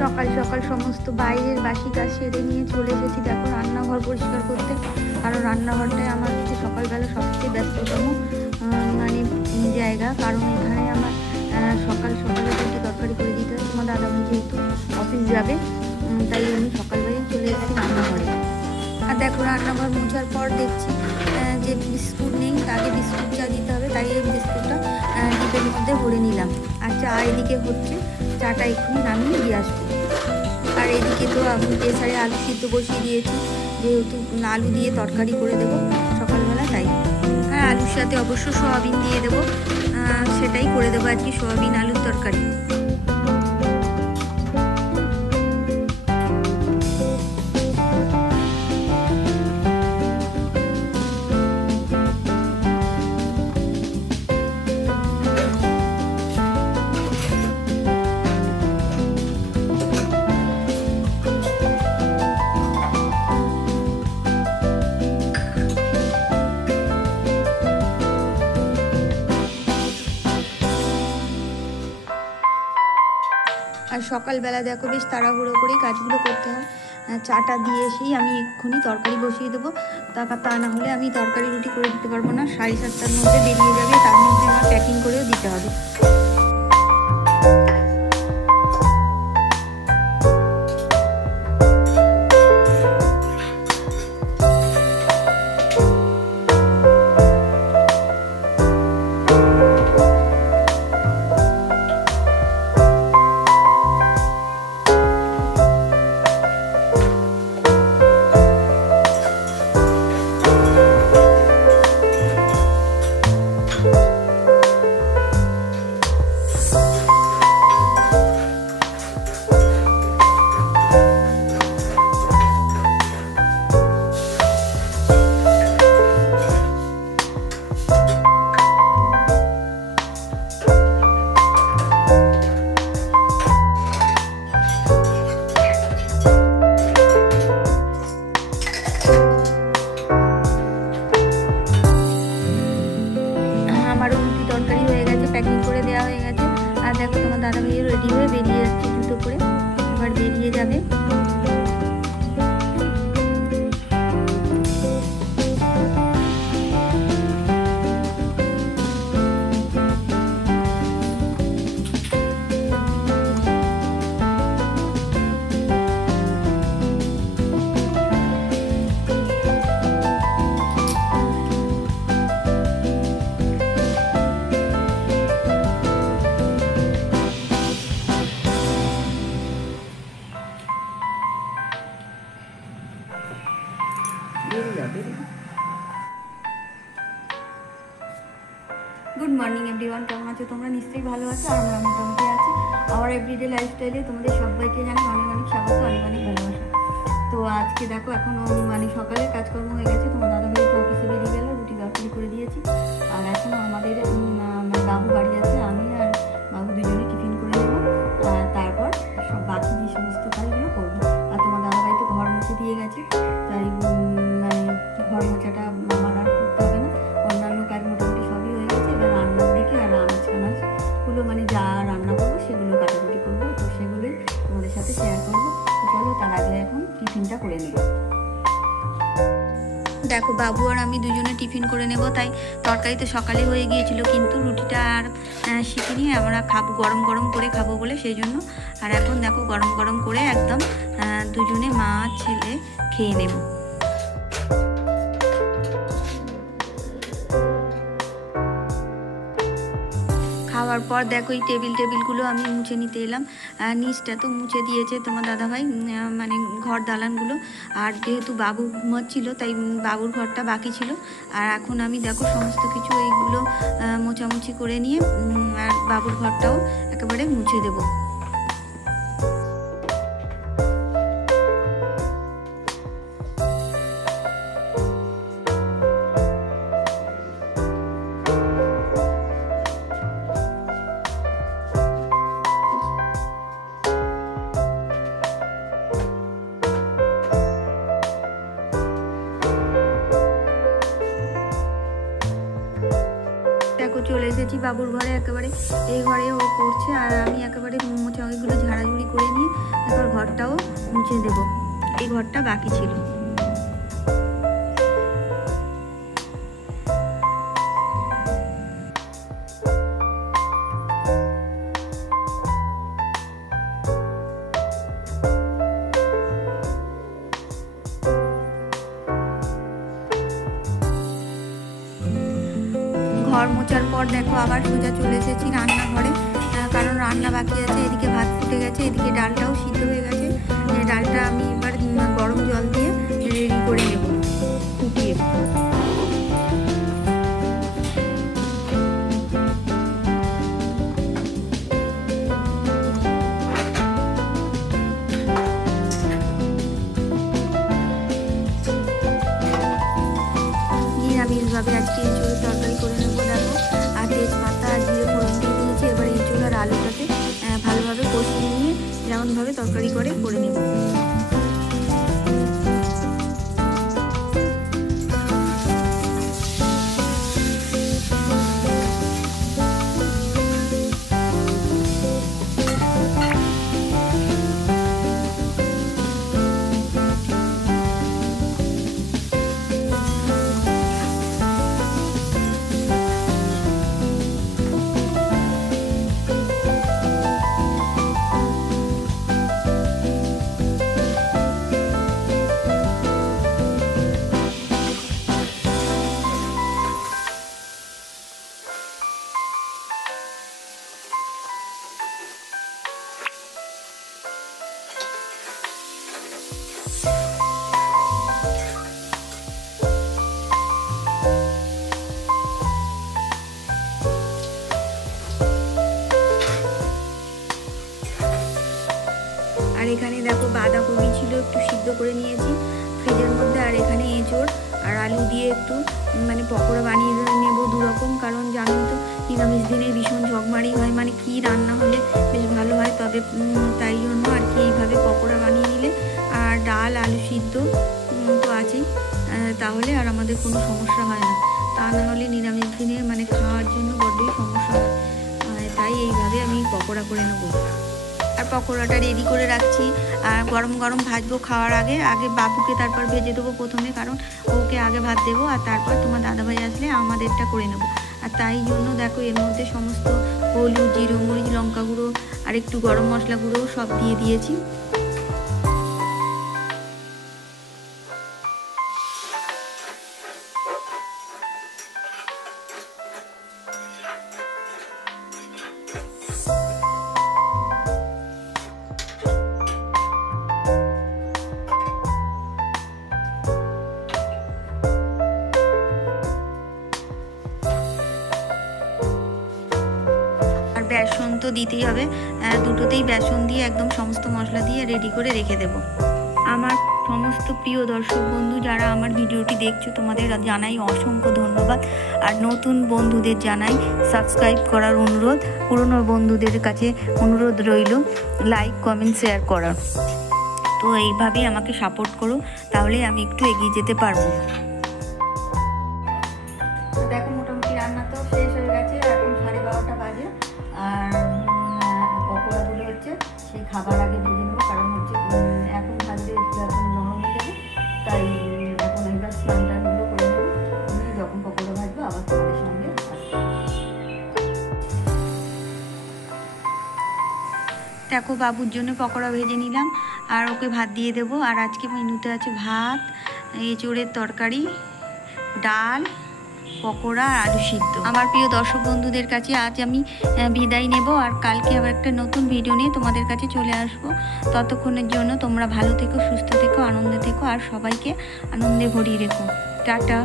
সকাল সকাল সমস্ত বাইরের বাসি কাজ সেরে নিয়ে চলে এসেছি দেখো রান্নাঘর পরিষ্কার করতে। কারণ রান্নাঘরটাই আমার হচ্ছে সকালবেলা সবচেয়ে ব্যস্ততম মানে জায়গা। কারণ এখানে আমার সকালে দুটো তরকারি করে দিতে হয়। তোমার দাদাভাই যেহেতু অফিস যাবে তাই আমি সকালবেলায় চলে এসেছি রান্নাঘরে। আর দেখো রান্নাঘর মোছার পর দেখছি যে বিস্কুট নেই, আগে বিস্কুট চা দিতে হবে, তাই এই বিস্কুটটা ডিপের মধ্যে ভরে নিলাম। আর চা এদিকে হচ্ছে, চাটা এক্ষুনি নামিয়ে দিয়ে আসবো। আর এদিকে তো আমি প্রেসারে আলু সিদ্ধ বসিয়ে দিয়েছি, যেহেতু আলু দিয়ে তরকারি করে দেবো সকালবেলা, তাই। আর আলুর সাথে অবশ্য সয়াবিন দিয়ে দেবো, সেটাই করে দেবো আজকে, সয়াবিন আলুর তরকারি। আর সকালবেলা দেখো বেশ তাড়াহুড়ো করেই কাজগুলো করতে হয়। চাটা দিয়ে এসেই আমি এক্ষুনি তরকারি বসিয়ে দেবো, তা না হলে আমি তরকারি রুটি করে দিতে পারবো না। 7:30টার মধ্যে বেরিয়ে যাবে, তার মধ্যে আমার প্যাকিং করেও দিতে হবে। দেখো তোমার দাদাভাইয়ের রেডি হয়ে বেরিয়ে যাচ্ছে জুতো পরে, এবার বেরিয়ে যাবে। গুড মর্নিং এভরিওয়ান, কেমন আছো তোমরা? নিশ্চয়ই ভালো আছো, আর আমরা মোটামুটি আছি। আমার এভরিডে লাইফস্টাইলে তোমাদের সবাইকে জানাই অনেক অনেক স্বাগত, অনেক অনেক ভালোবাসা। তো আজকে দেখো এখন মানে সকালে কাজকর্ম হয়ে গেছে, তোমার দাদাভাই তো অফিসে বেরিয়ে গেল, রুটি তরকারি করে দিয়েছি। আর এখন আমাদের বাবু বাড়ি আছে, আমি আর বাবু দুজনে টিফিন করে নেবো, আর তারপর সব বাকি যে সমস্ত কাজগুলো করবো। আর তোমার দাদাভাই তো ঘর মুছে দিয়ে গেছে, তাই মানে ঘর মোছাটা আমার আর করতে হবে না। অন্যান্য কাজ মোটামুটি সবই হয়ে গেছে, এবার রান্নার দিকে আর আনাজগুলো মানে যা রান্না করবো সেগুলো কাটাকুটি করবো, তো সেগুলোই তোমাদের সাথে শেয়ার করবো। তো চলো তার আগে এখন টিফিনটা করে নেব। দেখো বাবু আর আমি দুজনে টিফিন করে নেব, তাই তরকারি তো সকালে হয়ে গিয়েছিল, কিন্তু রুটিটা আর শিখিনি, আমরা খাবো গরম গরম করে খাবো বলে সেই জন্য। আর এখন দেখো গরম গরম করে একদম দুজনে মা ছেলে খেয়ে নেব। খাওয়ার পর দেখো এই টেবিলগুলো আমি মুছে নিতে এলাম। নিচটা তো মুছে দিয়েছে তোমার দাদাভাই, মানে ঘর দালানগুলো। আর যেহেতু বাবু ঘুমাচ্ছিল তাই বাবুর ঘরটা বাকি ছিল। আর এখন আমি দেখো সমস্ত কিছু এইগুলো মোছামুছি করে নিয়ে আর বাবুর ঘরটাও একেবারে মুছে দেবো। দেখো চলে এসেছি বাবুর ঘরে, একেবারে এই ঘরে ও পড়ছে, আর রান্নাঘরে মোছাগুলো ঝাড়াঝুড়ি করে নিয়ে তারপর ঘরটাও মুছে দেবো। এই ঘরটা বাকি ছিল। ঘর মোছার পর দেখো আবার সোজা চলে এসেছি রান্নাঘরে, কারণ রান্না বাকি আছে। এদিকে ভাত ফুটে গেছে, এদিকে ডালটাও সিদ্ধ হয়ে গেছে। ডালটা আমি এবার গরম জল দিয়ে রেডি করে নেব ফুটিয়ে। নিরামিষভাবে আজকে এঁচোড়ের তরকারি করে নেবো দেখো। আর তেজপাতা আর জিরে ফোড়ন দিয়ে দিয়েছি। এবার এঁচোড় আর আলুটাকে ভালোভাবে কষিয়ে নিয়ে যেমনভাবে তরকারি করে নেব। আর এখানে দেখো বাঁধাকপি ছিল, একটু সিদ্ধ করে নিয়েছি ফ্রিজের মধ্যে। আর এখানে এঁচোড় আর আলু দিয়ে একটু পকোড়া বানিয়ে নেবো দুরকম। কারণ জানোই তো নিরামিষ দিনে ভীষণ ঝগমারি হয়, কি রান্না হলে বেশ ভালো হয়। তবে তাই জন্য আর কি এইভাবে পকোড়া বানিয়ে নিলে আর ডাল আলু সিদ্ধ তো আছেই, তাহলে আর আমাদের কোনো সমস্যা হয় না। তা না হলে নিরামিষ দিনে খাওয়ার জন্য বড্ডই সমস্যা হয়। তাই এইভাবে আমি পকোড়া করে নেবো। আর পকোড়াটা রেডি করে রাখছি। আর গরম গরম ভাজবো খাওয়ার আগে। বাবুকে তারপর ভেজে দেবো প্রথমে, কারণ ওকে আগে ভাত দেবো। আর তারপর তোমার দাদাভাই আসলে আমাদেরটা করে নেবো। আর তাই জন্য দেখো এর মধ্যে সমস্ত হলুদ, জিরে, মরিচ, লঙ্কা গুঁড়ো আর একটু গরম মশলা গুঁড়ো সব দিয়ে দিয়েছি। বেসন তো দিতেই হবে, দুটোতেই বেসন দিয়ে একদম সমস্ত মশলা দিয়ে রেডি করে রেখে দেব। আমার সমস্ত প্রিয় দর্শক বন্ধু যারা আমার ভিডিওটি দেখছো, তোমাদের জানাই অসংখ্য ধন্যবাদ। আর নতুন বন্ধুদের জানাই সাবস্ক্রাইব করার অনুরোধ। পুরনো বন্ধুদের কাছে অনুরোধ রইল লাইক কমেন্ট শেয়ার করার। তো এইভাবেই আমাকে সাপোর্ট করো, তাহলে আমি একটু এগিয়ে যেতে পারবো। দেখো মোটামুটি রান্না তো শেষ হয়ে গেছে, এখন 12:30 বাজে। আর পকোড়াগুলো হচ্ছে সেই খাবার আগে ভেজে নেবো, কারণ হচ্ছে এখন ভাজলে এখন নরম হয়ে যাবে। তাই এখন একবার স্নানটাগুলো করে নেবো, যখন পকোড়া ভাজবো আবার তোমাদের সঙ্গে দেখো। বাবুর জন্য পকোড়া ভেজে নিলাম আর ওকে ভাত দিয়ে দেবো। আর আজকে মেনুতে আছে ভাত, এঁচোড়ের তরকারি, ডাল, পকোড়া আর আলু সিদ্ধ। আমার প্রিয় দর্শক বন্ধুদের কাছে আজ আমি বিদায় নেব। আর কালকে আবার একটা নতুন ভিডিও নিয়ে তোমাদের কাছে চলে আসব। ততক্ষণের জন্য তোমরা ভালো থেকো, সুস্থ থেকো, আনন্দে থেকো আর সবাইকে আনন্দে ভরিয়ে রেখো। টাটা।